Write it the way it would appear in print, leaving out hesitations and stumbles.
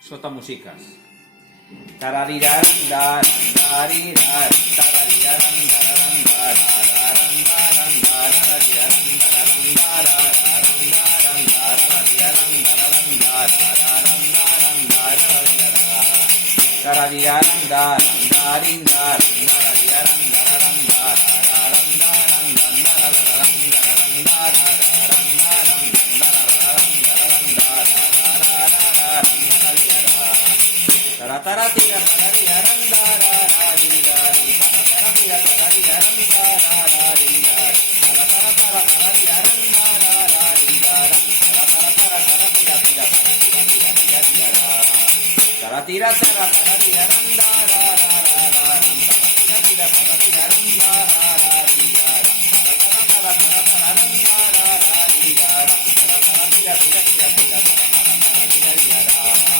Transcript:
Sota Musikas. Tarariraran daran darirar, tarariraran dararan darararan daran darariraran dararan darararan daran darariraran dararan darararan daran darariraran. Tarariraran daran darin daran darariraran dararan darararan daran darararan dararan darararan daran darararan dararan darararan taratara tira tarariran dararariran taratara tira tarariran dararariran taratara tara tarariran dararariran taratara tara taratira tira taratira tira tira tira taratira tara tarariran dararararan taratira tira tarariran dararariran taratara tara tarararan dararariran taratara tira tira tira tira taratara tira tira tira.